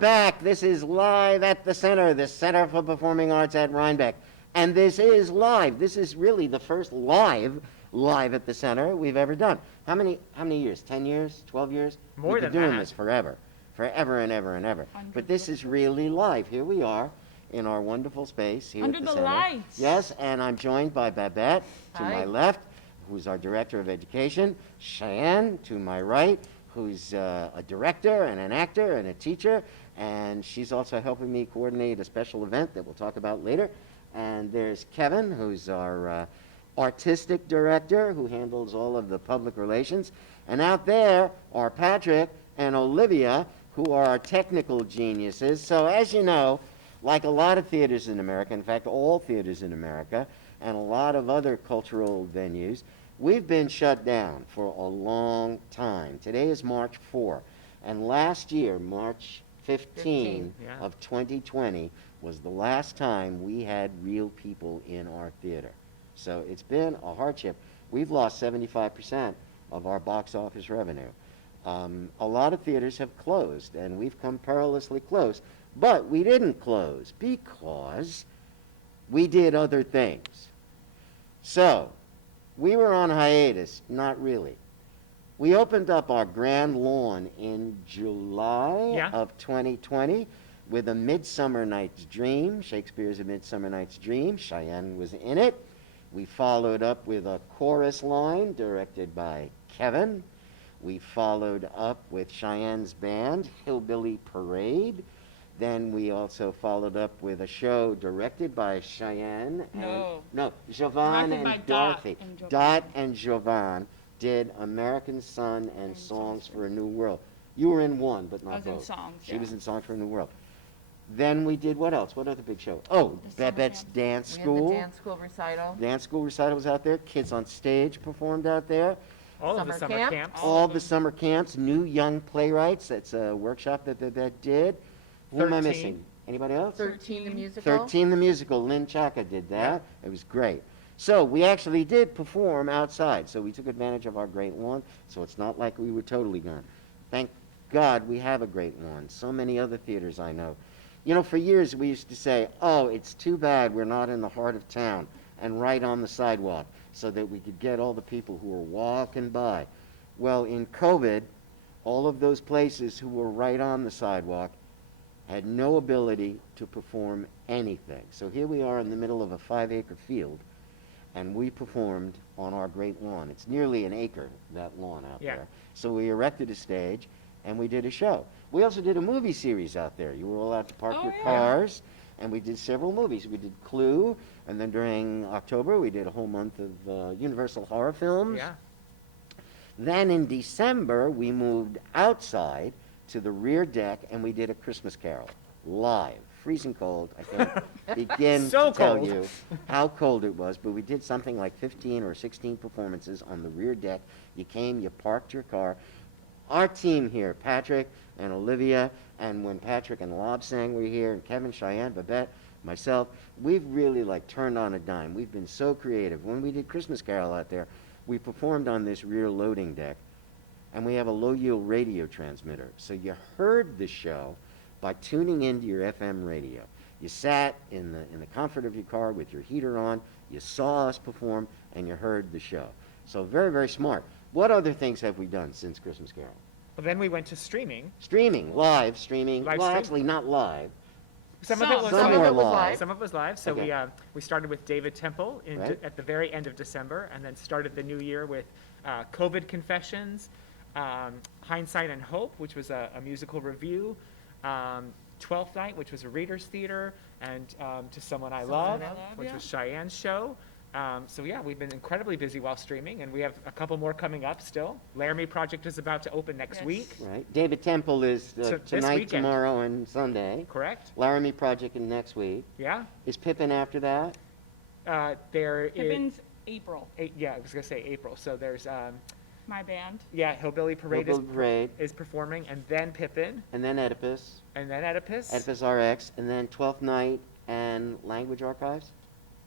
back. This is Live at the Center, the Center for Performing Arts at Rhinebeck. And this is live. This is really the first live at the Center we've ever done. How many years? 10 years? 12 years? More We've than been doing that. this forever and ever. But this is really live. Here we are in our wonderful space here Under at the Center. lights. Yes, and I'm joined by Babette to Hi. my left, who's our Director of Education, Cheyenne to my right, who's a director and an actor and a teacher, and she's also helping me coordinate a special event that we'll talk about later. And there's Kevin, who's our artistic director, who handles all of the public relations. And out there are Patrick and Olivia, who are our technical geniuses. So as you know, like a lot of theaters in America, in fact, all theaters in America, and a lot of other cultural venues, we've been shut down for a long time. Today is March 4, and last year, March 15 Yeah. of 2020, was the last time we had real people in our theater. So it's been a hardship. We've lost 75% of our box office revenue. A lot of theaters have closed, and we've come perilously close, but we didn't close because we did other things. So, we were on hiatus, not really. We opened up our Grand Lawn in July Yeah. of 2020 with A Midsummer Night's Dream, Shakespeare's A Midsummer Night's Dream. Cheyenne was in it. We followed up with a chorus line directed by Kevin. We followed up with Cheyenne's band, Hillbilly Parade. Then we also followed up with a show directed by Cheyenne. No, Jovan Directed by and Dot Dorothy. and Jovan. Dot and Jovan did American Sun and Songs for a New World. You were in one, but not I was in both. Songs, She yeah. was in Songs for a New World. Then we did what else? What other big show? Oh, The summer Babette's camp. Dance We had School. the dance school recital. Dance School recital was out there. Kids on Stage performed out there. All of the Summer summer camp. camps. All the summer camps, New Young Playwrights. That's a workshop that did. Who am I 13. missing? Anybody else? 13 the musical. 13 the musical. Lynn Chaka did that. It was great. So we actually did perform outside. So we took advantage of our great lawn. So it's not like we were totally gone. Thank God we have a great lawn. So many other theaters I know. You know, for years we used to say, oh, it's too bad we're not in the heart of town and right on the sidewalk so that we could get all the people who were walking by. Well, in COVID, all of those places who were right on the sidewalk had no ability to perform anything. So here we are in the middle of a 5-acre field, and we performed on our great lawn. It's nearly an acre, that lawn out Yeah. there. So we erected a stage, and we did a show. We also did a movie series out there. You were allowed to park Oh, your yeah. cars, and we did several movies. We did Clue, and then during October, we did a whole month of Universal horror films. Yeah. Then in December, we moved outside to the rear deck, and we did A Christmas Carol, live. Freezing cold. I can't begin So to tell cold. you how cold it was, but we did something like 15 or 16 performances on the rear deck. You came, you parked your car. Our team here, Patrick and Olivia, and when Patrick and Lob sang were here, and Kevin, Cheyenne, Babette, myself, we've really like turned on a dime. We've been so creative. When we did Christmas Carol out there, we performed on this rear loading deck, and we have a low-yield radio transmitter. So you heard the show by tuning into your FM radio. You sat in the comfort of your car with your heater on, you saw us perform, and you heard the show. So very, very smart. What other things have we done since Christmas Carol? Well, then we went to streaming. Streaming, live streaming. Live Well, stream? actually not live. Some of it was Some of were it was live. live. Some of it was live. So Okay. we started with David Temple Right. at the very end of December, and then started the new year with COVID Confessions, Hindsight and Hope, which was a musical review, Twelfth Night, which was a reader's theater, and To Someone I Love, which yeah. was Cheyenne's show. So yeah, we've been incredibly busy while streaming, and we have a couple more coming up still. Laramie Project is about to open next Yes. week, Right. David Temple is So this tonight, weekend. tomorrow, and Sunday. correct? Laramie Project in next week. Yeah. Is Pippin after that? There is, Pippin's April, yeah, I was gonna say April. So there's my band. yeah, Hillbilly Parade Hillbilly Parade, is performing, and then Pippin, and then Oedipus, and then Oedipus. Oedipus RX, and then 12th Night and Language Archives?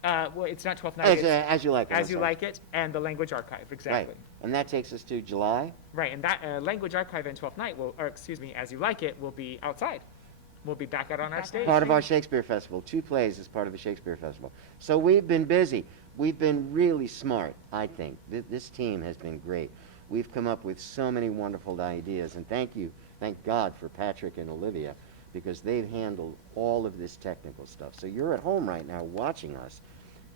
Well, it's not 12th Night. As, it's as You Like It. I'm As You sorry. Like It, and the Language Archive, exactly. Right. And that takes us to July. Right, and that Language Archive and 12th Night will, or excuse me, As You Like It will be outside. we'll be back out on our stage. Part of our Shakespeare Festival, 2 plays as part of the Shakespeare Festival. So we've been busy. We've been really smart, I think. This team has been great. We've come up with so many wonderful ideas, and thank God for Patrick and Olivia, because they've handled all of this technical stuff. So you're at home right now watching us,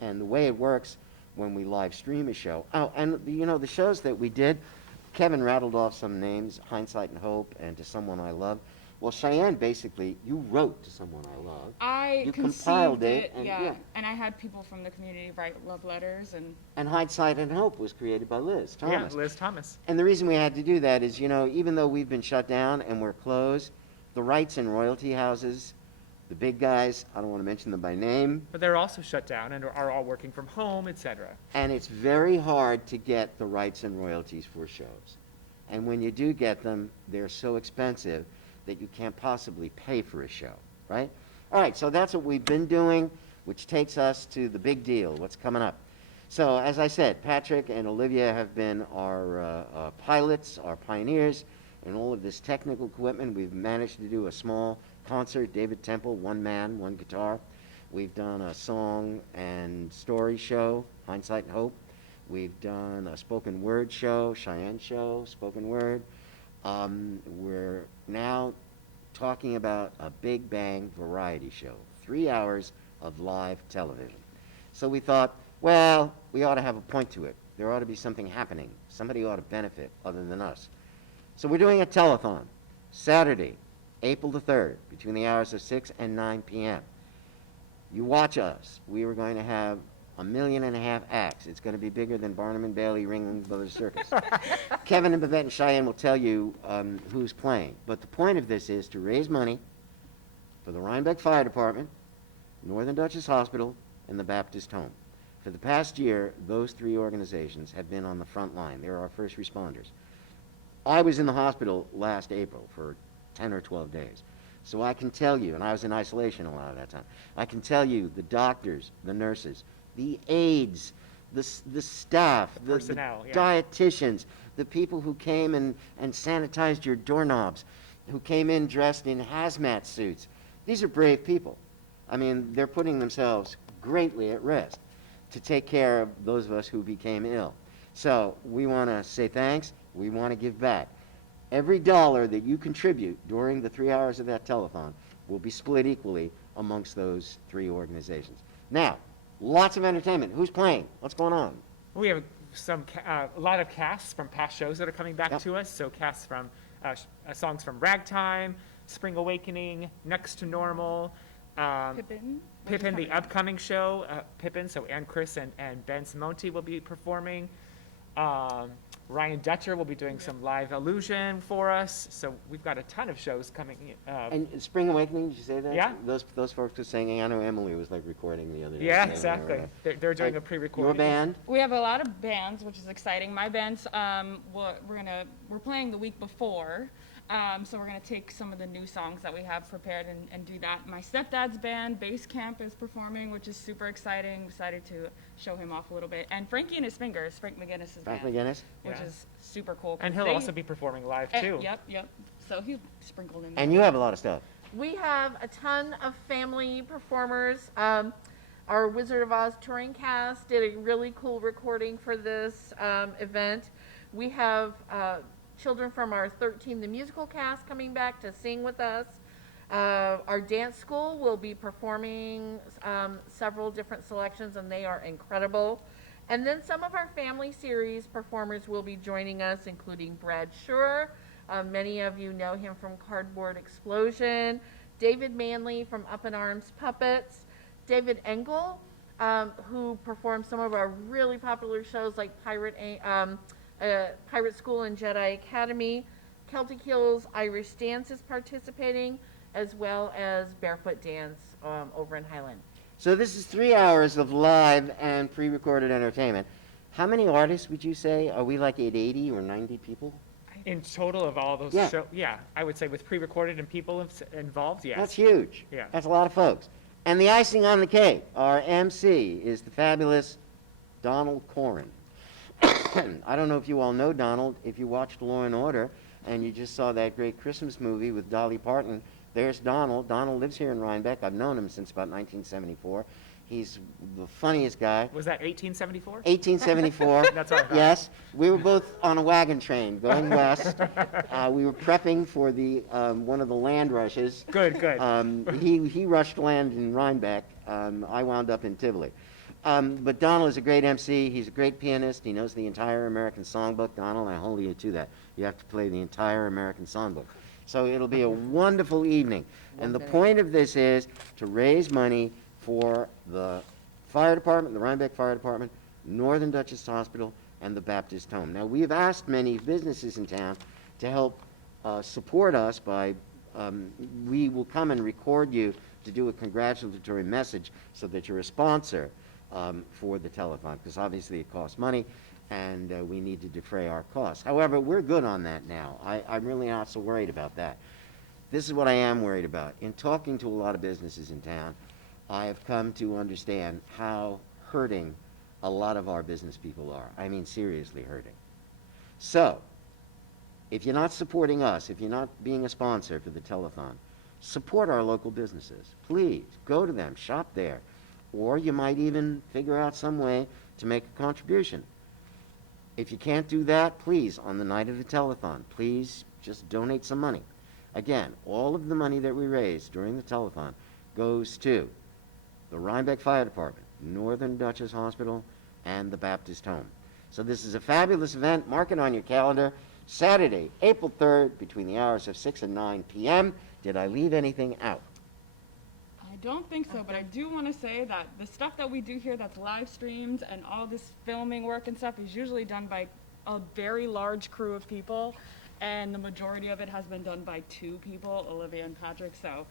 and the way it works when we live stream a show. Oh, and the shows that we did, Kevin rattled off some names, Hindsight and Hope, and To Someone I Love. Well, Cheyenne, basically, you wrote To Someone I Love. I You conceived compiled it, it, and yeah. And I had people from the community write love letters, and And Hindsight and Hope was created by Liz Thomas. Yeah, Liz Thomas. And the reason we had to do that is, even though we've been shut down and we're closed, the rights and royalty houses, the big guys, I don't want to mention them by name, But they're also shut down and are all working from home, etc. and it's very hard to get the rights and royalties for shows. And when you do get them, they're so expensive that you can't possibly pay for a show, right? All right, so that's what we've been doing, which takes us to the big deal, what's coming up. So, as I said, Patrick and Olivia have been our pilots, our pioneers in all of this technical equipment. We've managed to do a small concert, David Temple, 1 man, 1 guitar. We've done a song and story show, Hindsight and Hope. We've done a spoken word show, Cheyenne show, spoken word. We're now talking about a Big Bang variety show, 3 hours of live television. So we thought, well, we ought to have a point to it. There ought to be something happening. Somebody ought to benefit other than us. So we're doing a telethon, Saturday, April the 3rd, between the hours of 6 and 9 p.m. You watch us. We are going to have 1.5 million acts. It's going to be bigger than Barnum and Bailey Ringling Brothers Circus. Kevin and Bevette and Cheyenne will tell you who's playing. But the point of this is to raise money for the Rhinebeck Fire Department, Northern Dutchess Hospital, and the Baptist Home. For the past year, those 3 organizations have been on the front line. They're our first responders. I was in the hospital last April for 10 or 12 days. So I can tell you, and I was in isolation a lot of that time, I can tell you the doctors, the nurses, the aides, the staff, the personnel, yeah. dietitians, the people who came and sanitized your doorknobs, who came in dressed in hazmat suits. These are brave people. I mean, they're putting themselves greatly at risk to take care of those of us who became ill. So we want to say thanks. We want to give back. Every dollar that you contribute during the 3 hours of that telethon will be split equally amongst those 3 organizations. Now, lots of entertainment. Who's playing? What's going on? We have a lot of casts from past shows that are coming back Yep. to us. So casts from songs from Ragtime, Spring Awakening, Next to Normal, Pippin. which is Pippin, the coming up. upcoming show, Pippin. So Ann Chris and Ben Simonti will be performing. Ryan Dutcher will be doing some live illusion for us. So we've got a ton of shows coming. And Spring Awakening, did you say that? Yeah. Those folks were singing. I know Emily was like recording the other day. Yeah, saying exactly. her, They're doing Your a pre-recording. band? We have a lot of bands, which is exciting. My band's we're playing the week before, so we're gonna take some of the new songs that we have prepared and do that. My stepdad's band, Bass Camp, is performing, which is super exciting. Excited to show him off a little bit. And Frankie and his Fingers, Frank McGinnis' Frank band, McGinnis? which Yeah. is super cool. 'cause And he'll they- also be performing live too. Yep. So he sprinkled in there. And you have a lot of stuff. We have a ton of family performers. Our Wizard of Oz touring cast did a really cool recording for this event. We have children from our 13 the musical cast coming back to sing with us. Our dance school will be performing several different selections, and they are incredible. And then some of our family series performers will be joining us, including Brad Schur. Many of you know him from Cardboard Explosion. David Manley from Up in Arms Puppets. David Engel, who performed some of our really popular shows like Pirate School and Jedi Academy. Celtic Hills Irish Dance is participating, as well as Barefoot Dance over in Highland. So this is 3 hours of live and pre-recorded entertainment. How many artists would you say? Are we like at 80 or 90 people? In total of all those Yeah. shows, yeah, I would say with pre-recorded and people involved, yes. That's huge. Yeah. That's a lot of folks. And the icing on the cake, our MC, is the fabulous Donald Corrin. I don't know if you all know Donald. If you watched Law and Order and you just saw that great Christmas movie with Dolly Parton There's Donald. Donald lives here in Rhinebeck. I've known him since about 1974. He's the funniest guy. Was that 1874? 1874. That's what I thought. Yes, we were both on a wagon train going west. We were prepping for the one of the land rushes. Good, good. He rushed land in Rhinebeck. I wound up in Tivoli. But Donald is a great MC. He's a great pianist. He knows the entire American Songbook. Donald, I hold you to that. You have to play the entire American Songbook. So it'll be a wonderful evening. And the point of this is to raise money for the fire department, the Rhinebeck Fire Department, Northern Dutchess Hospital, and the Baptist Home. Now, we have asked many businesses in town to help support us by, we will come and record you to do a congratulatory message so that you're a sponsor for the telethon, because obviously it costs money, and we need to defray our costs. However, we're good on that now. I'm really not so worried about that. This is what I am worried about. In talking to a lot of businesses in town, I have come to understand how hurting a lot of our business people are. I mean, seriously hurting. So, if you're not supporting us, if you're not being a sponsor for the telethon, support our local businesses. Please, go to them, shop there. Or you might even figure out some way to make a contribution. If you can't do that, please, on the night of the telethon, please just donate some money. Again, all of the money that we raise during the telethon goes to the Rhinebeck Fire Department, Northern Dutchess Hospital, and the Baptist Home. So this is a fabulous event. Mark it on your calendar. Saturday, April 3rd, between the hours of 6 and 9 p.m. Did I leave anything out? I don't think so, but I do want to say that the stuff that we do here that's live streamed and all this filming work and stuff is usually done by a very large crew of people, and the majority of it has been done by 2 people, Olivia and Patrick. So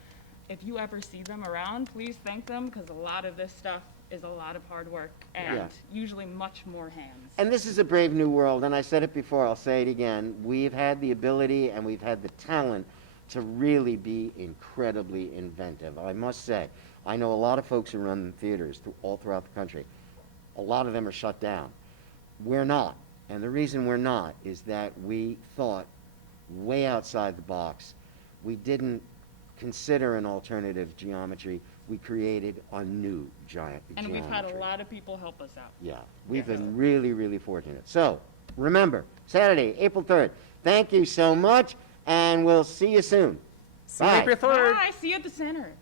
if you ever see them around, please thank them, because a lot of this stuff is a lot of hard work and Yeah. usually much more hands. And this is a brave new world, and I said it before, I'll say it again. We've had the ability and we've had the talent to really be incredibly inventive. I must say, I know a lot of folks who run theaters all throughout the country. A lot of them are shut down. We're not. And the reason we're not is that we thought way outside the box. We didn't consider an alternative geometry. We created a new giant And geometry. we've had a lot of people help us out. Yeah, we've been really, really fortunate. So, remember, Saturday, April 3rd. Thank you so much, and we'll see you soon. See you Bye. April 3rd. Bye. See you at the center.